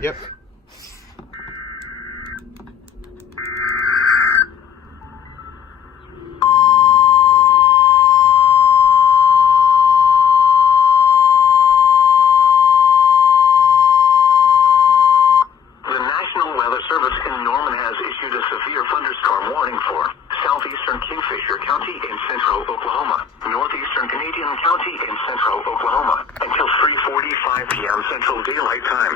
Yep. The National Weather Service in Norman has issued a severe thunderstorm warning for southeastern Kingfisher County in central Oklahoma, northeastern Canadian County in central Oklahoma, until 3:45 p.m. Central Daylight Time.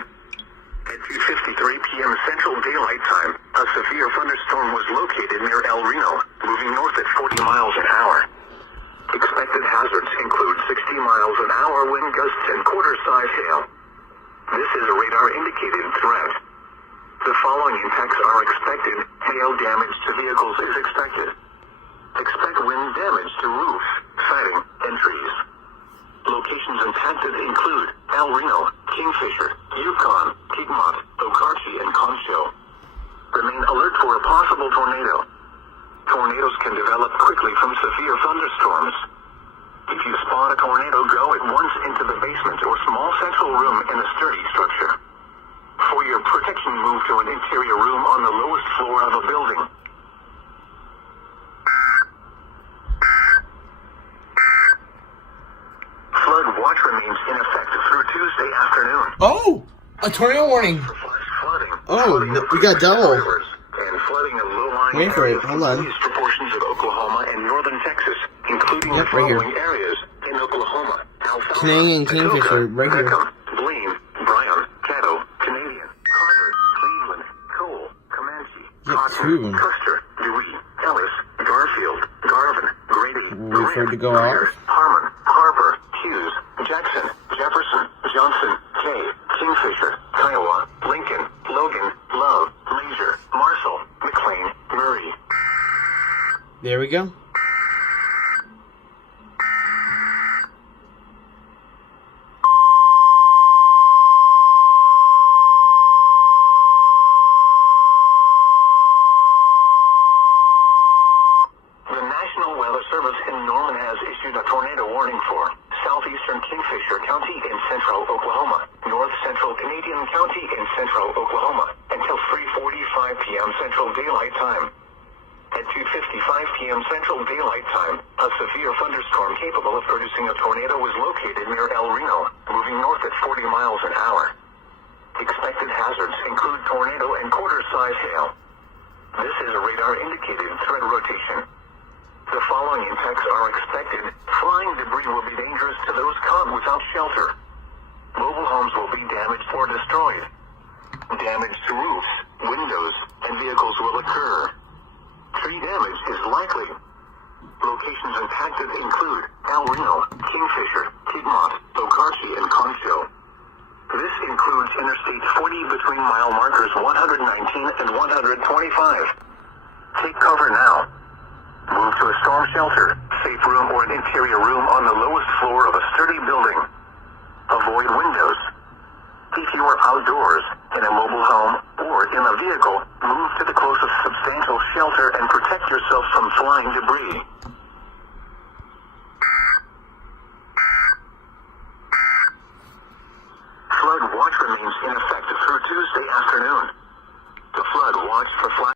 At 2:53 p.m. Central Daylight Time, a severe thunderstorm was located near El Reno, moving north at 40 miles an hour. Expected hazards include 60 miles an hour wind gusts and quarter-size hail. This is a radar-indicated threat. The following impacts are expected. Hail damage to vehicles is expected. Expect wind damage to roofs, siding, and trees. Locations impacted include El Reno, Kingfisher, Yukon, Piedmont, Okarche, and Concho. Remain alert for a possible tornado. Tornadoes can develop quickly from severe thunderstorms. If you spot a tornado, go at once into the basement or small central room in a sturdy structure. For your protection, move to an interior room on the lowest floor of a building. Flood watch remains in effect through Tuesday afternoon. Oh! A tornado warning! Flooding. Oh, we got double. And flooding of low-lying Wait for it, areas hold on. in east portions of Oklahoma and northern Texas, including Yep, the right here. following areas in Oklahoma: Alfalfa, Canadian Kingfisher, Paducah, right here. Peckham, Blaine, Bryan, Caddo, Canadian, Carter, Cleveland, Cole, Comanche, Yep, Cotton, two of 'em. Custer, Dewey, Ellis, Garfield, Garvin, Grady, Wait for it to go Greer, off. Harmon, Harper, Hughes, Jackson, Jefferson, Johnson, Kay, Kingfisher, Kiowa, Lincoln, Logan, Love, Laser, Marshall, McLean, Murray. There we go. The National Weather Service in Norman has issued a tornado warning for southeastern Kingfisher County in central Oklahoma, north central Canadian County in central Oklahoma, until 3:45 p.m. Central Daylight Time. At 2:55 p.m. Central Daylight Time, a severe thunderstorm capable of producing a tornado was located near El Reno, moving north at 40 miles an hour. Expected hazards include tornado and quarter-size hail. This is a radar-indicated threat rotation. The following impacts are expected. Flying debris will be dangerous to those caught without shelter. Mobile homes will be damaged or destroyed. Damage to roofs, windows, and vehicles will occur. Tree damage is likely. Locations impacted include El Reno, Kingfisher, Piedmont, Okarche, and Concho. This includes Interstate 40 between mile markers 119 and 125. Take cover now. Move to a storm shelter, safe room, or an interior room on the lowest floor of a sturdy building. Avoid windows. If you are outdoors, in a mobile home, or in a vehicle, move to the closest substantial shelter and protect yourself from flying debris.